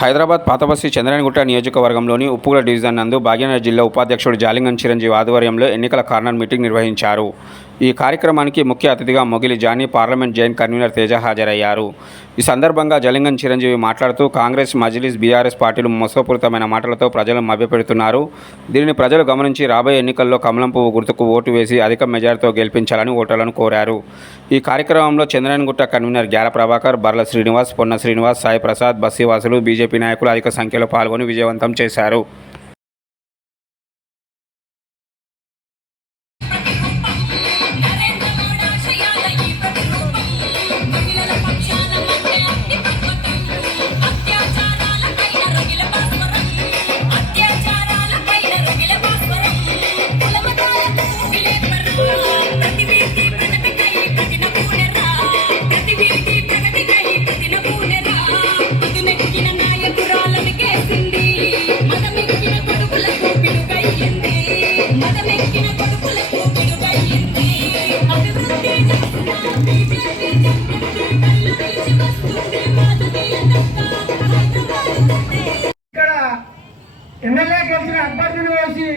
హైదరాబాద్ పాతబస్తి చంద్రనగుట్ట నియోజకవర్గంలోని ఉప్పుగూడ డివిజన్ నందు భాగ్యనగర్ జిల్లా ఉపాధ్యక్షుడు జాలింగం చిరంజీవి ఆధ్వర్యంలో ఎన్నికల కార్నర్ మీటింగ్ నిర్వహించారు. ఈ కార్యక్రమానికి ముఖ్య అతిథిగా మొగిలి జానీ పార్లమెంట్ జైన్ కన్వీనర్ తేజ హాజరయ్యారు. ఈ సందర్భంగా జలింగం చిరంజీవి మాట్లాడుతూ కాంగ్రెస్ మజ్లిస్ బీఆర్ఎస్ పార్టీలు మోసపూరితమైన మాటలతో ప్రజలను మభ్యపెడుతున్నారు. దీనిని ప్రజలు గమనించి రాబోయే ఎన్నికల్లో కమలం పువ్వు గుర్తుకు ఓటు వేసి అధిక మెజార్టీతో గెలిపించాలని ఓటర్లను కోరారు. ఈ కార్యక్రమంలో చంద్రాయణగుట్ట కన్వీనర్ గ్యార ప్రభాకర్ బర్ల శ్రీనివాస్ పొన్న శ్రీనివాస్ సాయి ప్రసాద్ బస్సీవాసులు బీజేపీ నాయకులు అధిక సంఖ్యలో పాల్గొని విజయవంతం చేశారు. ఇక్కడ ఎమ్మెల్యే గెలిచిన అభ్యర్థిని వేసి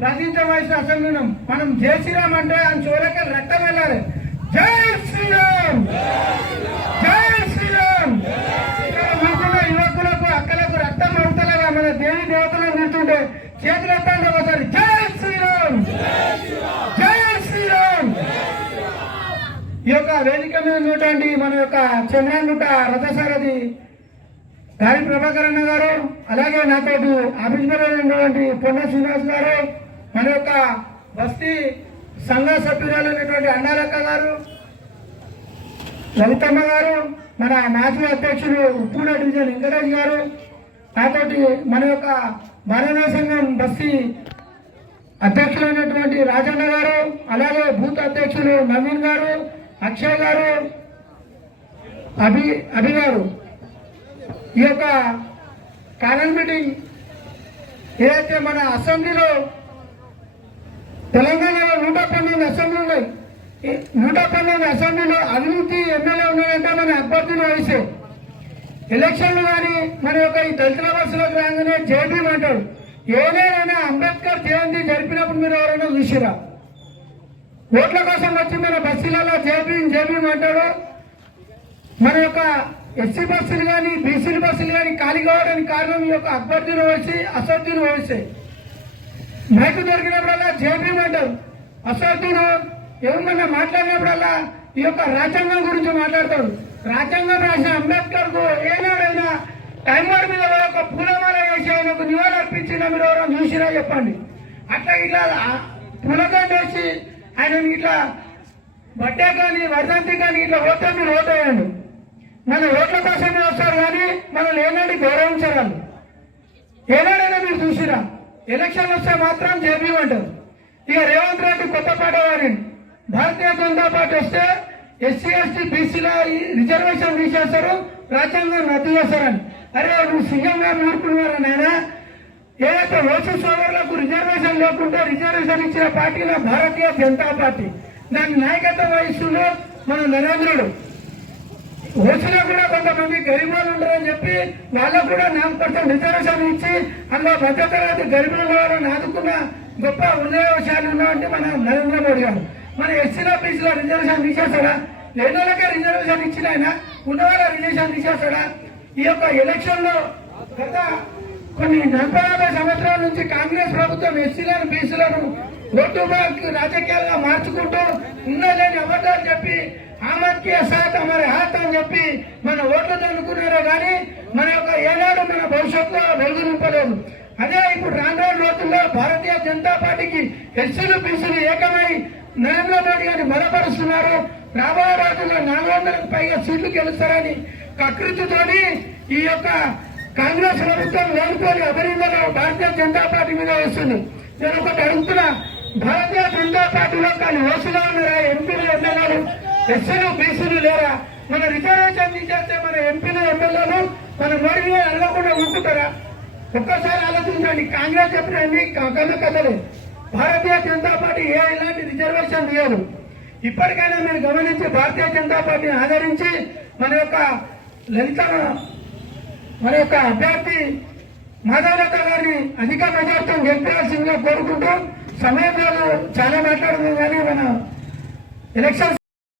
ప్రతించవలసిన అసెంబ్లీను మనం జై శ్రీరామ్ అంటే ఆయన చూడక రక్తం వెళ్ళాలి. జై శ్రీరామ్! జై శ్రీరామ్! ఇక్కడ యువకులకు అక్కలకు రక్తం అవుతలేదా మన దేవి దేవతలను గుర్తుంటే చేతులు ఎత్తండి ఒకసారి. జై శ్రీరామ్ జై శ్రీరామ్ ఈ యొక్క వేదిక మీద ఉన్నటువంటి మన యొక్క చంద్రాంగుట్ట రథసారథి గాలి ప్రభాకర్ అన్న గారు అలాగే నాతోటి అభిజ్ఞమైనటువంటి పొన్న శ్రీనివాస్ గారు మన యొక్క బస్తీ సంఘ సభ్యురాలైనటువంటి అండాలక్క గారు లలితమ్మ గారు మన మాజీ అధ్యక్షులు ఉప్పుడ డివిజన్ వెంకటేష్ గారు నాతోటి మన యొక్క మరణ సంఘం బస్తీ అధ్యక్షులైనటువంటి రాజన్న గారు అలాగే బూత్ అధ్యక్షులు నవీన్ గారు అక్షయ్ గారు అభి అభి గారు ఈ యొక్క ప్యానల్ మీటింగ్ ఏదైతే మన అసెంబ్లీలో తెలంగాణలో నూట పన్నెండు అసెంబ్లీ నూట పన్నెండు అసెంబ్లీలో అభివృద్ధి ఎమ్మెల్యే ఉన్నాడంటే మన అభ్యర్థులు వయసే ఎలక్షన్లు కానీ మన యొక్క ఈ దళితుల బస్సులోకి రాగానే జేబీ అంటాడు ఏదైనా అంబేద్కర్ జయంతి జరిపినప్పుడు మీరు ఎవరైనా చూసిరా? ఓట్ల కోసం వచ్చి మన బస్సులలో జేబీ జేబీ అంటాడు మన యొక్క ఎస్సీ బస్సులు కానీ బీసీ బస్సులు కానీ ఖాళీ కావడానికి కారణం ఈ యొక్క అభ్యర్థులు వచ్చి అసభ్యులు వేసే మైకు దొరికినప్పుడల్లా జేబీ అంటారు. అసభ్యులు ఏమన్నా మాట్లాడినప్పుడల్లా ఈ యొక్క రాజ్యాంగం గురించి మాట్లాడతాడు రాజ్యాంగం రాసిన అంబేద్కర్కు ఏనాడైనా టైమర్ మీద ఒక పూలమాల వేసి ఆయనకు నివాళి అర్పించిన మీరు ఎవరో చూసినా చెప్పండి. అట్లా ఇట్లా ఆ పూలదండ వేసి ఆయన ఇట్లా బట్టే కానీ వర్ధంతి కానీ ఇట్లా ఓటే మీరు ఓటేయండి మన ఓట్ల కోసమే వస్తారు కానీ మనల్ని ఏనాడు గౌరవించరు వాళ్ళు ఏనాడైనా మీరు చూసిరా? ఎలక్షన్ వస్తే మాత్రం జేబీ అంటారు. ఇక రేవంత్ రెడ్డి కొత్త పాట వారిని భారతీయ జనతా పార్టీ వస్తే ఎస్సీ ఎస్టీ బీసీల రిజర్వేషన్ తీసేస్తారు రాజ్యాంగం రద్దు చేస్తారని. అరే నువ్వు సీఎంగా మూడుకున్నారా నాయనా? ఏదైతే ఓసీ సోదరులకు రిజర్వేషన్ లేకుండా రిజర్వేషన్ ఇచ్చిన పార్టీలో భారతీయ జనతా పార్టీ. దాని నాయకత్వం వహిస్తున్న మన నరేంద్రుడు. వచ్చినా కూడా కొంతమంది గరిబులు ఉంటారని చెప్పి వాళ్ళకు కూడా నాలుగు పర్సెంట్ రిజర్వేషన్ ఇచ్చి అందులో భద్రత గరీబుల వాళ్ళని ఆదుకున్న గొప్ప ఉదయశాలు ఉన్నామంటే మన నరేంద్ర మోడీ గారు. మన ఎస్సీలో బీసీలో రిజర్వేషన్ తీసేస్తాడా? లేని వాళ్ళకే రిజర్వేషన్ ఇచ్చిన ఆయన ఉన్న వాళ్ళ రిజర్వేషన్ తీసేస్తాడా? ఈ యొక్క ఎలక్షన్లో గత కొన్ని నలభై యాభై సంవత్సరాల నుంచి కాంగ్రెస్ ప్రభుత్వం ఎస్సీలను బీసీలను ఓటు బ్యాంక్ రాజకీయాలుగా మార్చుకుంటూ ఉన్నదని అబద్ధాలు చెప్పి ఆమత్య సాత్ మరి హాత్ అని చెప్పి మన ఓట్లు దండుకున్నారే కానీ మన యొక్క ఏనాడు మన భవిష్యత్తులో వెలుగు నింపలేదు అదే ఇప్పుడు రాను రాను రోజుల్లో భారతీయ జనతా పార్టీకి ఎస్సీలు బీసీలు ఏకమై నరేంద్ర మోడీ గారిని బలపరుస్తున్నారు. రాబోయే రోజుల్లో నాలుగు వందలకు పైగా సీట్లు గెలుస్తారని కకృతితోని ఈ యొక్క కాంగ్రెస్ ప్రభుత్వం లేనిపోని అభివృద్ధిలో భారతీయ జనతా పార్టీ మీద వస్తుంది. నేను ఒకటి అడుగుతున్నా భారతీయ జనతా పార్టీలో కానీ ఓసులో ఉన్నారా? ఎంపీలు ఎమ్మెల్యేలు? ఎస్సీలు బీసీలు లేరా? మన రిజర్వేషన్ తీసేస్తే మన ఎంపీలు ఎమ్మెల్యేలు మన మోడీ మీద అడగకుండా ఊపుతారా ఒక్కసారి ఆలోచించండి. కాంగ్రెస్ చెప్పిన అన్ని కథలు కథలే. భారతీయ జనతా పార్టీ ఏ ఇలాంటి రిజర్వేషన్ లేదు ఇప్పటికైనా మీరు గమనించి భారతీయ జనతా పార్టీని ఆదరించి మన యొక్క లలిత మన యొక్క అభ్యర్థి మాధవలత గారిని అధిక మెజార్టీతో గెలిపించాల్సిందిగా కోరుకుంటూ సమయంలో చాలా మాట్లాడుతుంది కానీ మన ఎలక్షన్